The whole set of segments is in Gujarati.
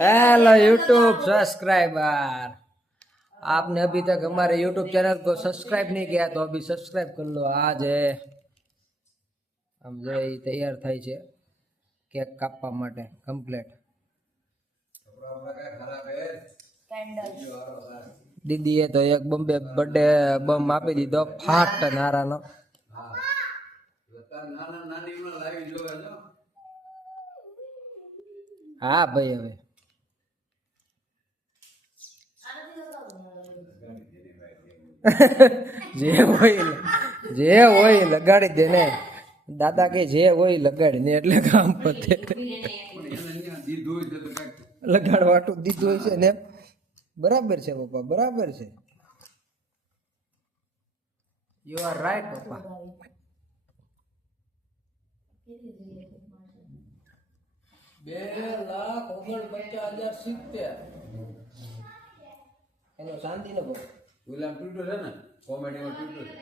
Hello YouTube subscriber. आपने अभी तक हमारे यूट्यूब चैनल को सब्सक्राइब नहीं किया तो अभी सब्सक्राइब कर लो। आज है हम जो तैयार થાય છે કેક કાપવા માટે કમ્પ્લીટ। દીદીએ તો એક બોમ્બે બર્થડે બમ આપી દીધો ફાટ નારાનો। હા ભાઈ હવે જે હોય લગાડી દે ને દાદા કે જે હોય લગાડી ને એટલે કામ પતે। લગાડવાટું દીધું હોય છે ને બરાબર છે પપ્પા બરાબર છે। યુ આર રાઈટ પપ્પા। બે લાખ 49,070 એનો શાંતિ નો ભાવ ગુલામ તૂટ્યો છે ને કોમેડીમાં તૂટ્યો છે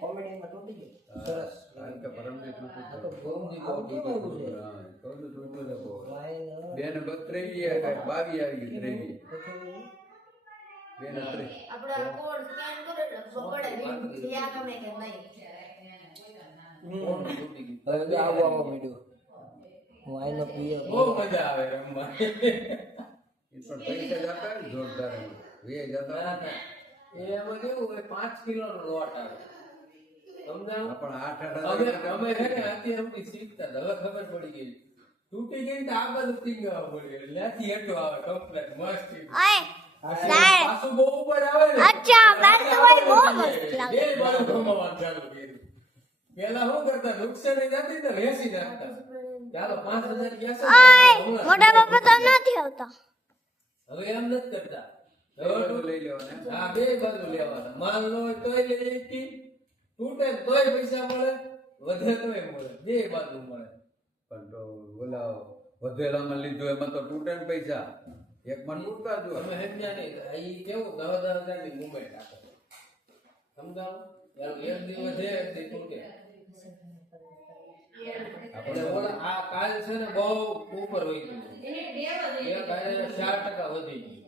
કોમેડીમાં તૂટી ગયો સરસ કારણ કે પરમને તૂટ્યું આ તો ગોમજી કોટી આવ્યું છે કહું તો તૂટ્યું છે બહુ બે ને 32 આવી ગઈ 23 બે ને 30 આપડા કોડ સ્કેન કરે એટલે પકડે લિયા ગમે કે નહીં હવે આવો મીડું હું આઈનો પીએ બહુ મજા આવે રમવા એ પણ પૈસા જતા ને જોરદાર વે જતા એમાં કેવું હોય 5 કિલોનો લોટ આવે સમજાવ પણ 8 અમે છે ને અત્યારે અમથી શીખતા હવે ખબર પડી ગઈ તૂટી ગઈ તો આ બધું ટીંગવા પડી ગયું લેથી હેઠું આવે કમ્પ્લીટ મસ્ત પાછું બહુ ઉપર આવે ને અચ્છા બેન તો ભાઈ બહુ મસ્ત લાગે બે બાજુ કમાવાનું ચાલુ કર્યું પેલા શું કરતા નુકસાન જતી ને વેચી નાખતા ચાલો 5,000 ગયા મોટા બાપા તો નથી આવતા હવે એમ નથી કરતા લઈ લેવાના હા બે બાજુ લેવાના માલ નો હોય તોય લઈ લેતી તૂટે તોય પૈસા મળે વધે તોય મળે બે બાજુ મળે પણ તો ઓલા વધેલામાં લીધું એમાં તો તૂટે ને પૈસા એક માં તૂટતા જ હોય તમે સમજ્યા નહીં ઈ કેવું 10,000 ની મુંબઈ નાખે સમજાવો યાર એક દિવસ વધે એક દી તૂટે આપણે ઓલા આ કાલ છે ને બહુ ઉપર વહી ગયું એક કાલે 4% વધી ગયું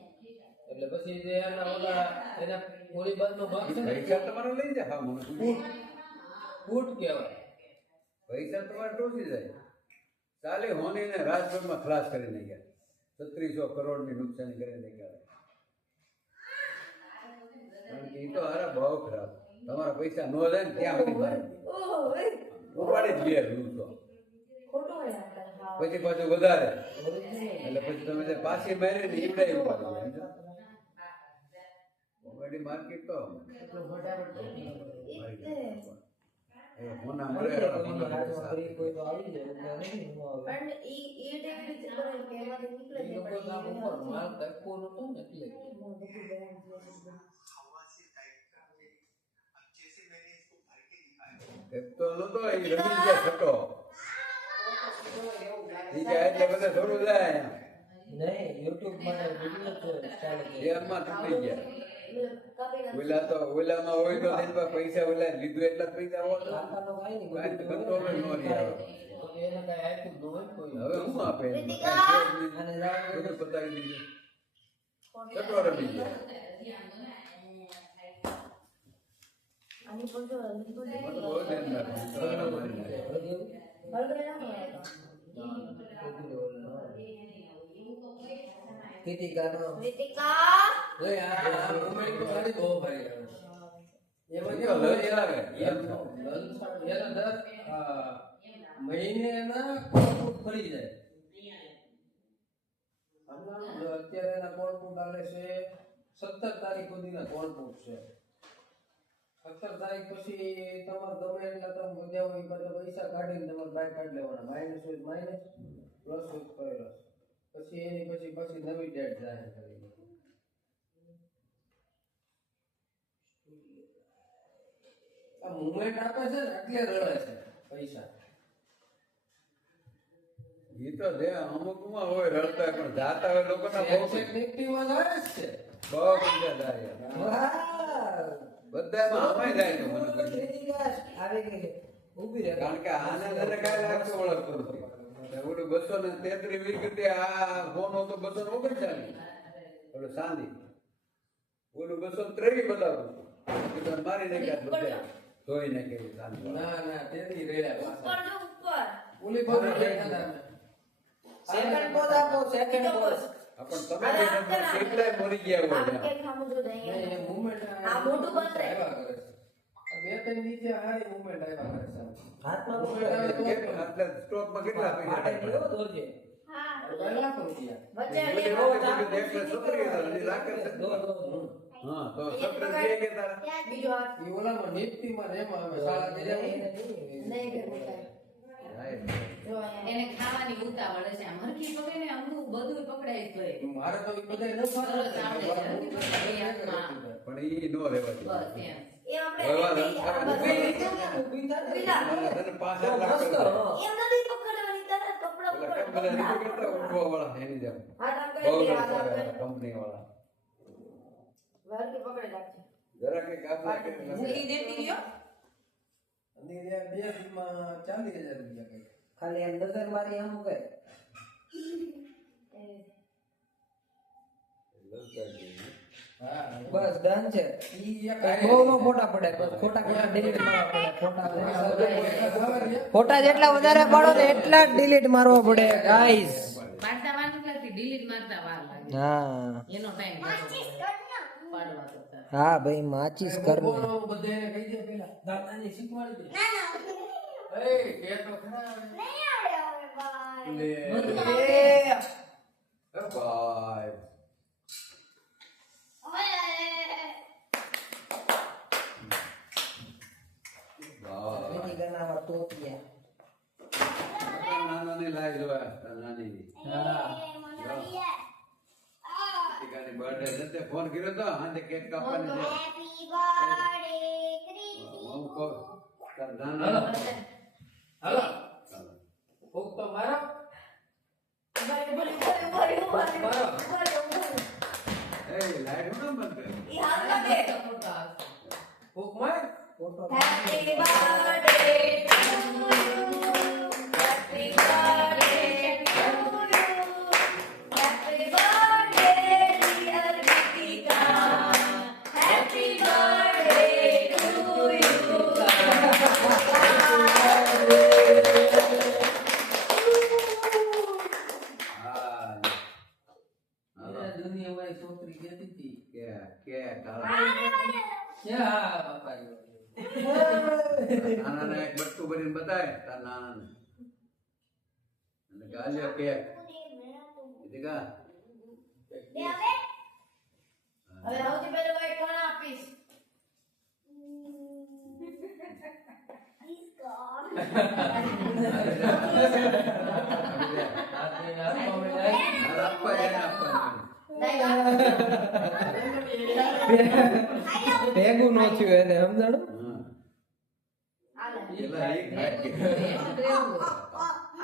એટલે પછી જે એના ઓલા એના ઓલી બાજુનો ભાગ છે ને પૈસા તમારે લઈ જાય હા મને ફૂટ કહેવાય પૈસા તમારે ટોચી જાય ચાલે હોની ને રાજકોટમાં ખલાસ કરીને ગયા 3600 કરોડની નુકસાની કરીને ગયા કારણ કે એ તો હારા બહુ ખરાબ તમારા પૈસા નો જાય ને ત્યાં સુધી મારે ઉપાડી જ લે રૂ તો પછી પાછું વધારે એટલે પછી તમે જે પાછી મારી ને ઈવડાઈ ઉપાડી સમજો કોમેડી માર્કેટ તો હોના મળે કોઈ તો આવી જાય પણ ઈ ટેકનિક કરે કે એમાંથી નીકળે છે પણ માલ તકો નતો ને એટલે એક તો નતો એ રમી ગયા છટો ઈ કે એટલે બધે થોડું જાય નહીં YouTube માં વિડિયો ચાલે છે એમાં તૂટી ગયા ઓલામાં હોય તો તેના પૈસા ઓલા લીધું એટલા જ પૈસા હોય કાકાનો કાઈ નહીં કાંઈ કંટ્રોલ ન રહી આવે તો એને કાઈ આપ્યું ન હોય કોઈ હવે હું આપે અને બધું બતાવી દીધું છટો રમી ગયા આની પણ જો લીધું મને બહુ ધ્યાન રાખવું તો આરામ કરી કીતિકાનો રીતિકા ઓય આ મોમેન્ટ તો મારી બહુ ભારી આવે એમાં કેવો લઈ આવે એના દર મહિને ના કોર્ટ ફરી જાય અત્યારે એના કોર્ટ આલે છે 17 તારીખ સુધીના કોર્ટ છે 17 તારીખ પછી તમારે ગમે એટલા તમે મજા હોય બધા પૈસા કાઢીને તમારે બહાર કાઢી લેવાના માઇનસ હોય માઇનસ પ્લસ હોય પ્લસ પછી એની પછી નવી ડેટ જાહેર કરી આ મુવમેન્ટ આપે છે ને એટલે રડે છે પૈસા ઈ તો જે અમુકમાં હોય રડતા પણ જાતા હોય લોકોના બહુ ટેકનિકમાં આવે જ છે બહુ પૈસા જાય વાહ બધામાં આમાં જાય તો મને કોઈ આવી ગઈ ઊભી રહે કારણ કે આનંદ અને કાંઈ લાગતું ઓળખતું નથી ઓલું 233 આ ફોન હતો 239 ઓલો સાંધી ઓલું 223 બતાવતું કીધું મારી નાખ્યા બધા ધોઈ નાખી સાંધી ના ના તેની રેડા ઉપર જો ઉપર ઓલી બાજુ બેઠા હતા અમે. સેકન્ડ પોઝ આપો સેકન્ડ પોઝ પણ તમે કેટલાય મરી ગયા હોય આમ કે ખામું જો દઈ નહીં, એ movement આ મોટું બંધ રહે. આવ્યા કરે છે. આ બે ત્રણ નીચે હારી movement આવ્યા કરે છે. હાથમાં movement આવે તો એટલે સ્ટોકમાં કેટલા પૈસા માટે થાય? દીવો દોરજે હા પણ લાખ રૂપિયા. વચ્ચે ઓલી એટલે વખતે કીધું એકસો 17 હતા, હજી લાખ જ દો છે. દો દો હા તો 17 જે કે તારા બીજો હાથ ઈ ઓલામાં નિફ્ટીમાં ને એમાં આવે શાળા કે જેમ નહીં ભેગું થાય. જો અહીંયા. એને ખાવાની ઉતાવળ છે આમ હરખી પકડે ને અમુક બધું પકડાય જ હોય. મારે તો ઈ બધાય ન સરસ આવડે છે. પણ ઈ નો રહેવા દે. બસ એમ એ આપણે હવે નહીં, આ ઊભી બધું ઊભી થાને. ઊભી થા. તને 5 લાખ મસ્ત. રૂપિયા. એમ નથી પકડવાની તરત કપડાં ઓલા ઉપર. કંપની નથી કરતા ઉઠવા વાળા એની જેમ હાથ આમ બહુ કરી દે, હાથ આમ કરી. કંપની વાળા વળકે પકડી રાખજે. જરા કે કાપલા કે મૂકી દેતી ગયો અને એ બે દીમાં 40,000 રૂપિયા કઈ. ખાલી એમ નજર મારી આમ કરે હા બસ ડન છે ઈ એક બહુ નો ફોટા પડે બસ ખોટા ખોટા ડિલીટ મારવા પડે આયા. ફોટા જેટલા વધારે પાડો ને એટલા જ ડિલીટ મારવા પડે ગાઈસ પાડતા વાર નથી લાગતી ડિલીટ મારતા વાર લાગે હા એનો ટાઈમ પાડવા કરતા હા ભાઈ માચીસ કરની બોલો બધાને કહી દે પેલા દાદાને શીખવાડી દે. ના ના એ કે તો ખરા હવે. નહીં આવડે હવે ભાઈ. લે. બધું એ ભાઈ ઓય. બીજી ગણાવા ટોપિયા નાના ને લાઈ જોયા તાર નાની હા ટીકાની બર્થડે છે ફોન કર્યો તો હાંજે કેક કાપવાની છે હેપી બર્થડે ક્રિશ. હું કહું તાર નાના હાલો ફૂક તો મારો ભલે ભલે ભલે મારો એ લાઈટ હું બંધ કરે ઈ હાથ લાગે. ફૂક માર photo happy birthday to you. Happy birthday to you. Happy birthday dear Geetika. Happy birthday to you. હા એ દુનિયામાં છોકરી કહેતી હતી કે તારા કે હા બાપા નાનાને એક બટકું ભરીને બતાય તાર નાનાને અને ગાલ્યો કેક દીકા હવે સૌથી પહેલું વાઈટ કોણ આપીશ? ભેગું નો થયું એને સમજાણું આલે.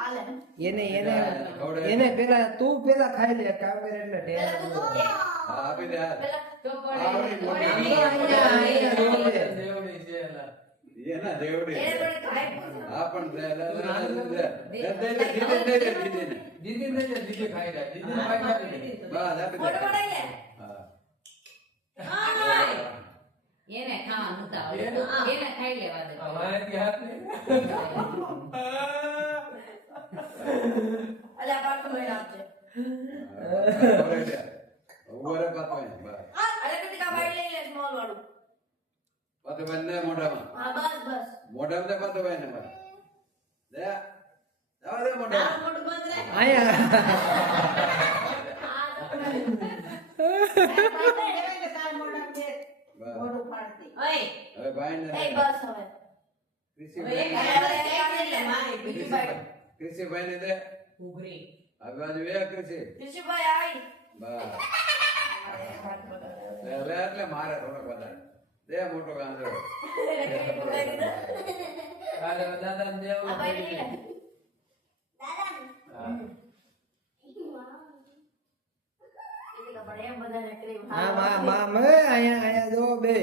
આલે. એને એને એને પેલા તું પેલા ખાઈ લે કામ કરે એટલે પેલા તું જો. આપી દે હાથ. પેલા તો અહીંયા જોવે. દેવડી છે એલા. એના દેવડી એને થોડી ખાઈ પૂછો. હા પણ દે દે દે દે દીદી ને દીદી ખાઈ રહ્યા દીદી ખાઈ રહ્યા બસ આપી દે ફોટો પડાઈ લે. હા એને ખાવાનું ઉતાવળ એને ખાઈ લેવા દે અમારે હાથ નહીં અલે આ પાટો લઈને આપજે. ઉભરે પાતવાય બસ અલે કતિકા બાઈ લઈ લે સ્મોલ વાળું. પાતવાય ને મોઢામાં હા બસ બસ. મોઢામાં દે પાતવાય ને બસ દે આવા દે મોઢામાં આ મોટું બંધ રાખ. અહીંયા આ તો તાર મોઢા છે. બસ મોઢું ફાડતી. ઓય હવે ભાઈ ને એ બસ હવે. કૃષિ હવે એક ભાઈ કૃષિ ભાઈ ને દે ઉભરી આ બાજુ એ કૃષિ ઋષિભાઈ આવી. બસ એટલે એટલે મારે થોડોક વધારે દે મોટો ગાંધો દાદા ને દેવ આ બાઈ લઈ લે. હા કતિકા પણ એમ બધાને ક્રીમ. હા માં અહીંયા અહીંયા જો બે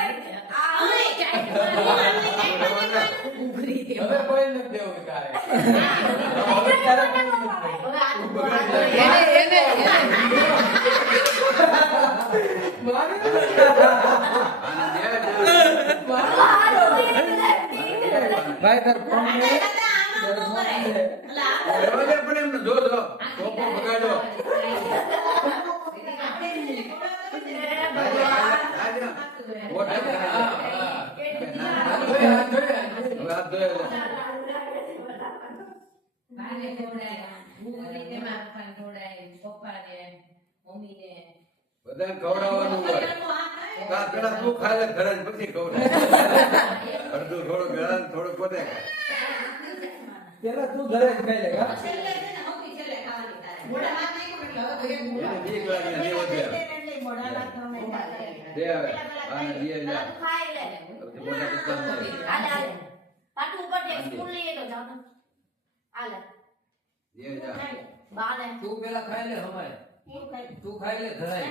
એમ કે આ ઉભરી ગયો. હવે કોઈ નથી દેવું કાંઈ. હવે આ તો બહાર એને ભાઈ તાર ફોન આને કરતા આમાં ન કરાય. એટલે આ દરવાજા પણ એમને જો ચોપડો બગાડ્યો. હાથ ધોયા. હવે હાથ ધોયા. બાને ખવડાવ્યા. હું અને તેમાં પપ્પાને ખવડાવ્યા, પપ્પાને, મમ્મીને. બધાને ખવડાવવાનું હોય. છોકરીઓનો હાથ આવે. કાં પેલા તું ખાય લે ઘરે જ પછી ખવડાવ. અડધું થોડું ઘરે ને થોડું પોતે ખાય. પેલા તું ઘરે જ ખાઈ લે હા? છેલ્લે છે ને મમ્મી છેલ્લે ખાવાની તારે. મોઢા હાથ નાખ્યો એટલે હવે તો એક એને બીક લાગે ને નહીં વધે. દે હવે. આને લઈ જા. તું ખાઈ લે પછી મોટા પપ્પાને દે. હાલે હાલે પાટું ઉપર દે સ્કૂલ લઈએ તો જાવ ને હાલે દે જા. બાને તું પેલા ખાઈ લે હમાય. તું ખાઈ લે ધરાય.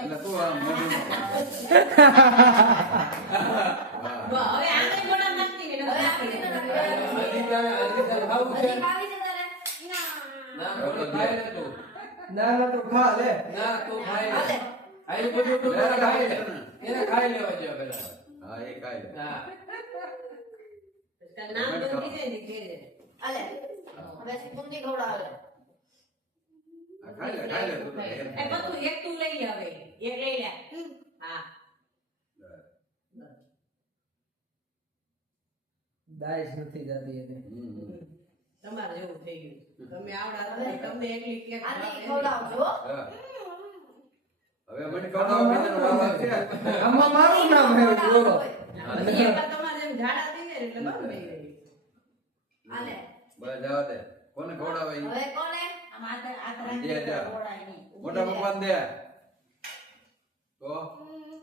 એટલે તું આમ મોઢું વાહ. હવે આને મોઢા નાખતી ને હવે નાખતી. આપણે હજી તારે ખાવું છે? હજી ખાવી છે તારે ના બોલો ખાઈ લે તું. ના ના તો ખા લે ના તું ખાઈ લે. હાલે આ એ બધું તું પેલા ખાઈ લે. એને ખાઈ લેવા દે પેલા. હા એ ખાય લે. હા. નામ બદલી જાય ને કે હાલે હવે સ્કૂલ ની ખવડાવે આ ખાય લે તું તો. એ બધું એક તું લઈ લે હવે. એક લઈ લે. હા. દાઈશ નથી જાતી એને તમારે જેવું થઈ ગયું. તમે આવડા તમને એકલી કેક આને ભાવે. ખવડાવજો હા. હવે મને ખવડાવો બીજાનો વાવ આવશે. આમાં મારું નામ હે બોલો અને એ પણ તમારે એમ ઝાડા થઈ જાય એટલે બંધ થઈ જાય. હાલે બસ જવા દે. કોને ખવડાવે ઈ? હવે કોને આમ આ દે જા. મોટા પપ્પાને દે. તો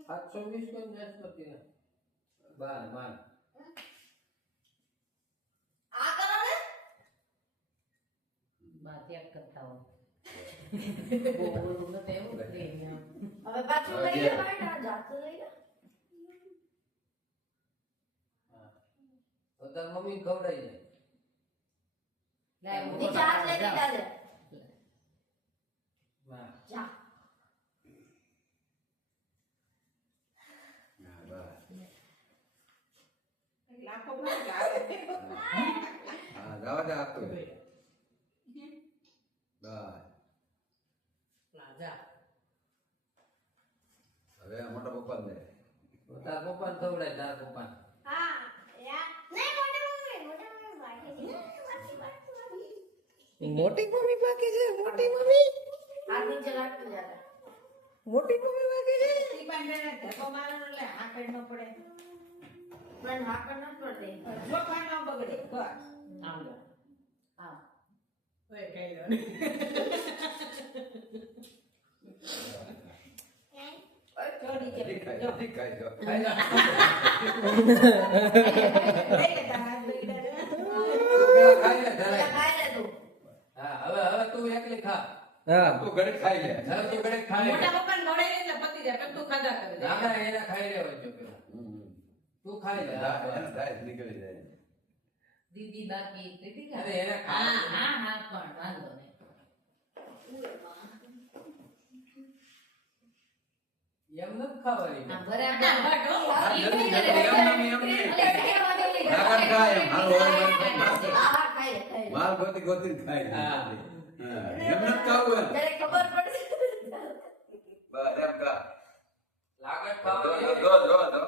720 કોઈ મેચ કરતી ને. બાર. આ કરો ને બા ત્યાગ કરતા હોય. બહુ ઓલું નતું એવું જ નહીં. હવે પાછું લઈ લે ભાઈ ના જાતો લઈ લે તો તાર મમ્મી ખવડાવી દે. લાય હું નીચે હાથ લઈ લીધા છે હા. જા હા, બસ. લાખો ભાઈ આવે. હા જવા દે આપતો. બસ. જા. હવે આ મોટા પપ્પાને દે. તો તાર પપ્પાને ખવડાય તાર પપ્પાને. હા યા નહીં મોટે મમ્મી બાકી મોટી મમ્મી બાકી છે મોટી મમ્મી આ નીચે રાખતું જાતા મોટી મમ્મી બાકી છે ઈ પણ એને ધક્કો મારો એટલે હાકડ ન પડે. પણ હાકર ન પડતી જો પણ ન બગડે. બસ. આમ લો. હા. ઓય કઈ લો ને. જો નીચે હજી ખાય, જો. હજી ખાય જો. ખાઈ જા. લઈ લે તારા હાથ બગડ્યા છે. તું પેલા ખાઈ લે ધરાય. ખાઈ લે તું હા હવે તું એકલી ખા. હા તું ઘરે ખાઈ લે. હવે તું ઘરે ખાઈ લે. મોટા પપ્પાને ખવડાવી એટલે પતી જાય પણ તું ખાધા કરે. ના ના એને ખાઈ લેવા જો પેલા. તું ખાઈ લે. હા, એનો બસ. દાય નીકળી જાય. દીદી બાકી દીદી અરે એને હા ખાવા હા હા પણ વાંધો નહીં. એમ નથી ખાવાની. આ બરાબર બટ હો. હા, જલ્દી, જલ્દી, એમ નહીં. નાગર ખાય એમ. હાલો, હવે માલ ખાય. હા ખાઈ લે માલ ગોતી ગોતીને ખાય. હા. હા. એમ નથી ખાવું એમ. ત્યારે ખબર પડશે બસ એમ ખા. લાગત જો, ખાવાની. જો, જો, જો.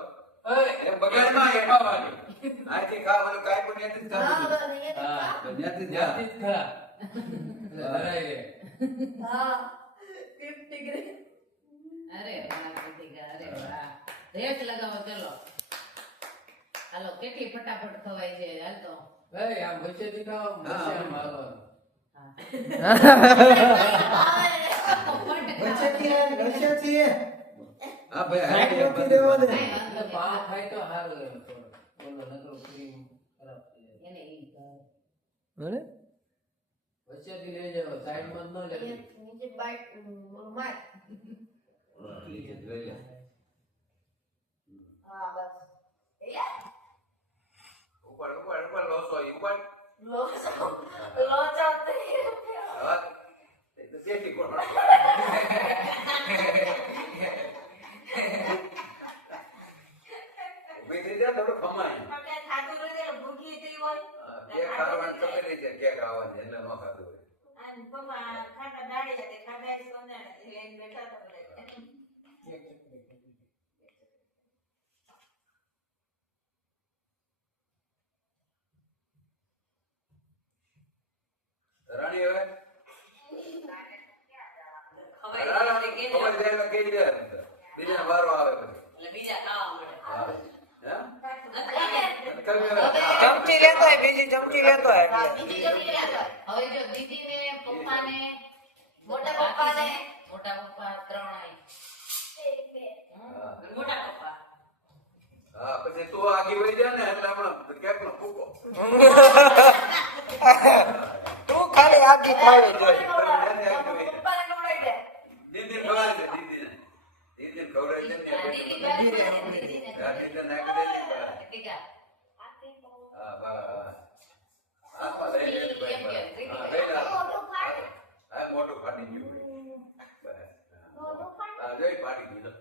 ઓય, એમ બગાડમાં એમ. ખાવાની. આથી ખાવાનું કાંઈ પણ ત્યાંથી જ હા ખાધું. બસ અહીંયા હા. તો ત્યાંથી જ જા. ત્યાંથી જ ખા. એટલે ધરાઈ લે. હા 50 ડિગ્રી અરે વાહ દીદી અરે વાહ. રેસ લગાવો ચલો. હાલો કેટલી ફટાફટ ખવાય છે હાલ તો. એય, આમ વચ્ચેથી ખાઓ, વચ્ચે આમ હાલવાનું. હા. વચ્ચેથી હા ભાઈ, સાઈડ હા, મૂકી દેવા દે. કાંઈ એટલે વાંધો પાવ નહીં. ખાય તો સારું એમ થોડું. ઓલો નકરો cream ખરાબ થઈ જાય. એને ઈ કર. અરે વચ્ચેથી લઈ જાઓ, સાઈડમાં જ ન લેતી. નીચે બાઈટ માર લીધે જોઈ લે. હા બસ એ લોચો થઈ ગયો. હા, એ તો તેથી કોણ ઉભી થઈ જાય થોડું ખમાય મને થાતું નથી, ભૂખી થઈ હોય. કેક ખાવાનું તપેલી છે કેક આવવાની એટલે ન ખાધું હોય અને પપ્પા ખાટા દાડી હતી, ખાટા જ સોનાના એટલે લઈને બેઠા હતા બધા. એક ચકરી ખાધી. રાણી હવે ખવાય એટલે કે ખબર જાય એટલે કહી દે બીજા વારો આવે પછી એટલે બીજા ખાવા મળે. હા હે ચમચી લેતો હોય, બીજી ચમચી લેતો હોય. બીજી જમી રહ્યા હતા. હવે જો દીદીને પપ્પાને મોટા પપ્પાને મોટા પપ્પા ત્રણેય હા. મોટા પપ્પા હા પછી તું આગી વહી જાય ને એટલે હમણાં કેક નો ફૂકો તું ખાલી આખી ખાવી જોઈએ. પપ્પાને ખવડાવી દે. દીદી ખવડાવી દે દીદી ખવડાવી દે દીદી દીદીને. હા, દીદી નાખી દે ને બહાર. ટીકા હા બસ હાથમાં લઈ લે ભાઈ બસ. હા લઈ લે હા મોટું ફાટી ગયું બસ હા જોઈ ફાટી ગયું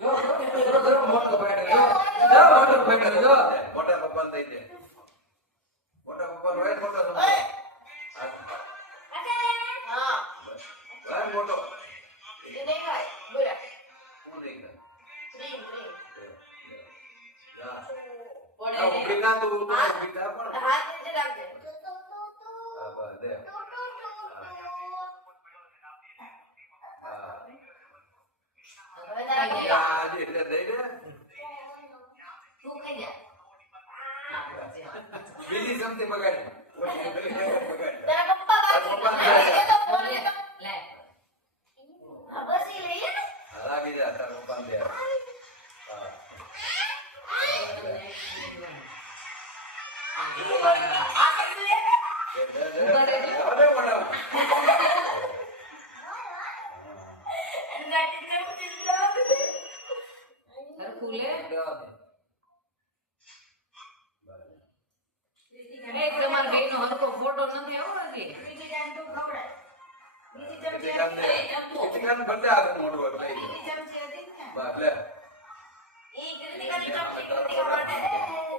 જો મોટો ફાટ્યો, જો મોટો ફાટ્યો, જો. મોટા પપ્પા થઈ જાય મોટા પપ્પા નો હોય મોટો ઓય, હા હા, બસ મોટો એ નહીં ખાય. બોલા. હું નહીં કર ડ્રીમ, ડ્રીમ. હા પડે આ ઉભી ના તું તું ઉભી થા પણ હાથ નીચે રાખજે. હા બસ દે હા હવે તારા પપ્પા. હા હજી એટલે દઈ દે તું ખાઈ જા. બીજી ચમચી બગાડી બગાડી તારા પપ્પા બાકી. એ તો ફોન લે લેતો. લે હા, બસ ઈ લઈએ ને. લાગી જા તારા પપ્પા દે હા આ કેટલું લે? અરે મોટા નાટી ચમચી લાવ. સરખું લે જવા દે. એ તમારા બેયનો હરખો ફોટો નથી આવો હજી બીજી જાન તું ખવડાવ. બીજી ચમચી બીજી જાન દે. હતી. ચિકન બધે આગળ મોટું હોય લઈ બીજી ચમચી હતી ને. બસ લે ઈ કૃતિકાની ચમચી, કૃતિકા માટે.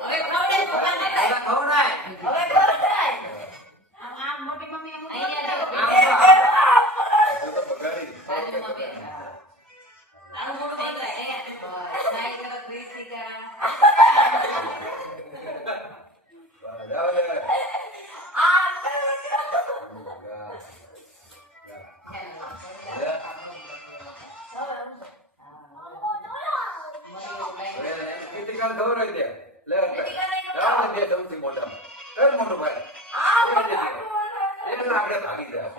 હવે ખવડાય પપ્પાને. પેલા ખવડાય. હવે ખવડાય. આમ મોટી મમ્મી આમ અહીંયા ખવડાવે. તો તો બગાડી બાજુમાં બેઠા. તારું મોઢું બંધ રાખ. બસ, સાઈ કરો કૃતિકા. બસ જાવ લે આ કયો? કિટિકલ ખવડાવી દે લે જાવ દે સૌથી મોટા મોટું ભાઈ એટલે આપણે ભાગી જાય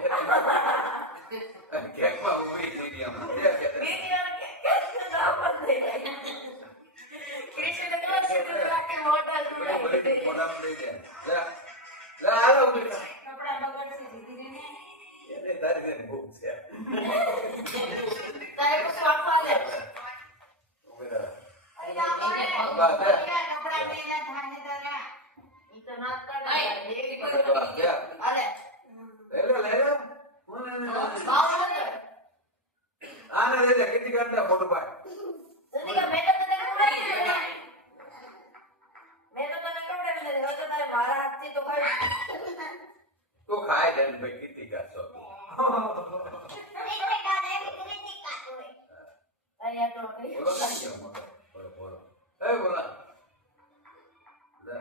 કેકમાં ઉભી થઈ ગઈ હમણાં દે કે બીજી વાર કે નામ થઈ જાય. કૃષ્ણ કેટલા સીધું રાખે મોટા ભલે સુરાય. મોટા લઈ દે લે લે હાલો ઉભી થા. કપડા બગડશે દીદીને. એને તારી ને ભૂખ છે તારે કશું આપવા દે. ઉભી રહે અહીંયા બસ દે કપડા મેલા થાને તારા. ઈ તો નાત કાઢે. એવી કોઈ બસ દે અરે લે લે લે કોને ને બાવ મને આને દે દે કિટિકલ ને મોટું ભાઈ દીદી મેં તો તને ખવડાવી દીધું. મેં તો તને ખવડાવી દીધું. હવે તો તારે મારા હાથથી તો ખાવી. તો ખાય જાય ને ભાઈ કિટિકલ છો અહીંયા તો કઈ બોલો કાઈ ગયો મોટો બોલો બોલો એ બોલા લે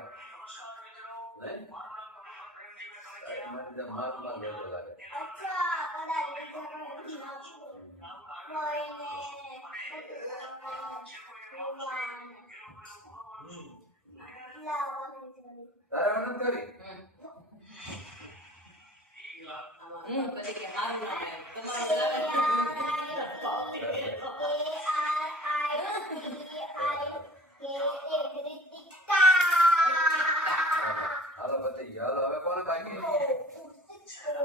નહીં મને મારું ગયો લાગે તારે મહેનત કરી પછી કે હારું ના થાય. તમારું બોલાવે. હાલો બતાઈ ગયો હાલો હવે કોને બાકી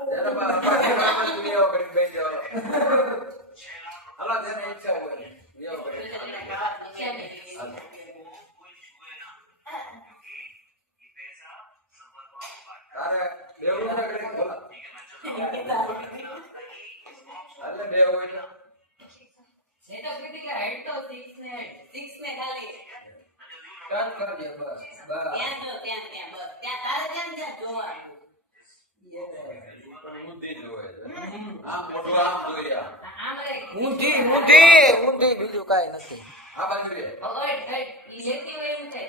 જેને બાકી રામ દુનિયા કરી બેસી જાવ હાલો જેને ઈચ્છા હોય દુનિયા કરી તારે તારે બેવું છે કે નહીં? બોલો. એટલે બે હોય તો એ તો કૃતિકા હેડ તો 6 ને ખાલી ટચ કરજે બસ બસ ત્યાં તો ત્યાં બસ ત્યાં તારે ત્યાં જોવાનું ઊંધી જ હોય છે. આમ મોઢું આમ જોઈએ આમ. આમ રે ઊંધી ઊંધી ઊંધી બીજું કાંઈ નથી. આ બાજુ રે. ભગવાન ઈ લેતી હોય એમ છે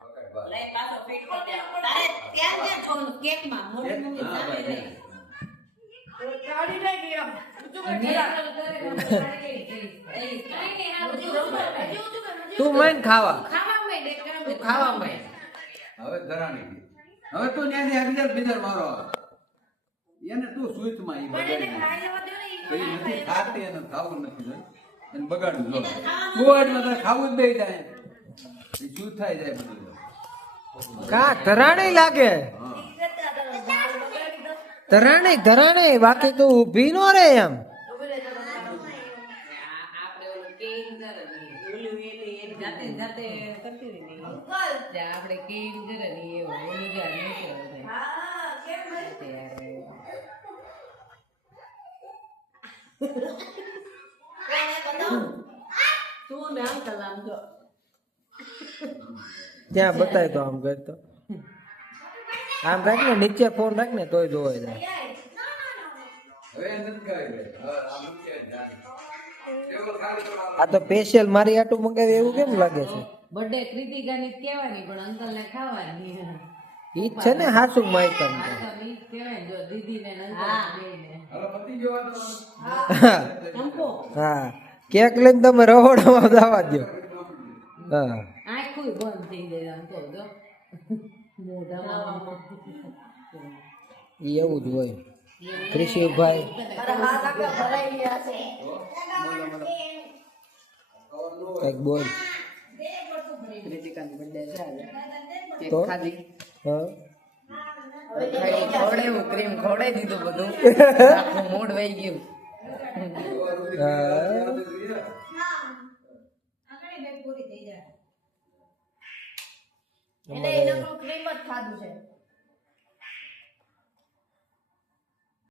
ઓકે, બસ. લઈ પાછો ફિટ કરી દે તારે ત્યાં જોવાનું કેકમાં મોટી મોટી સામે રહી તું મન ખાવા ખાવા ખાવા માંડ. હવે ધરાણી ગઈ. હવે તું ત્યાંથી હગદર બિદર મારો આવે. એને તું સુઈતમાં ઈ બગાડી નાખે. તો ઈ નથી ખાતી એને ખાવું નથી જોઈ. એને બગાડવું જો. કુવાડમાં તારે ખાવું જ બે જાય. ઈ શું થાય જાય બધું. કા ધરાણી લાગે હા. ધરાણી બાકી તું ઊભી નો રે એમ. આપણે ઓલું કેમ કરે ને ઓલું એની જાતે જાતે કરતી રહી ને આપણે કેમ કરે ને એવું ઓલું જ્યાં નહીં કરે ત્યારે તું ને અંકલ આમ જો ત્યાં બતાય તો આમ કરતો આમ રાખ ને નીચે ફોન રાખ ને તોય જોવાય જાય. હવે એ નથી ખાવી બે. હવે આ મૂકે જ જાય. ટેબલ ખાલી કરો આમ. આ તો સ્પેશિયલ મારી આટું મંગાવી એવું કેમ લાગે છે? બર્થડે કૃતિકાની જ કહેવાની પણ અંકલ ને ખાવાની ઈ જ છે ને હાસુ માયકમ તો. આ તો ઈ જ કહેવાય જો દીદી ને અંકલ બેયને. હવે પતિ જોવા તો હા કેક લઈને તમે રહોડામાં જવા દો. હા આંખું બંધ થઈ જાય આમ તો જો મોઢામાં ઈ એવું જ હોય. કૃષિભાઈ કઈક બોલ તો હા ક્રીમ ખવડાવી દીધું બધું મૂડ વહી ગયું અમારે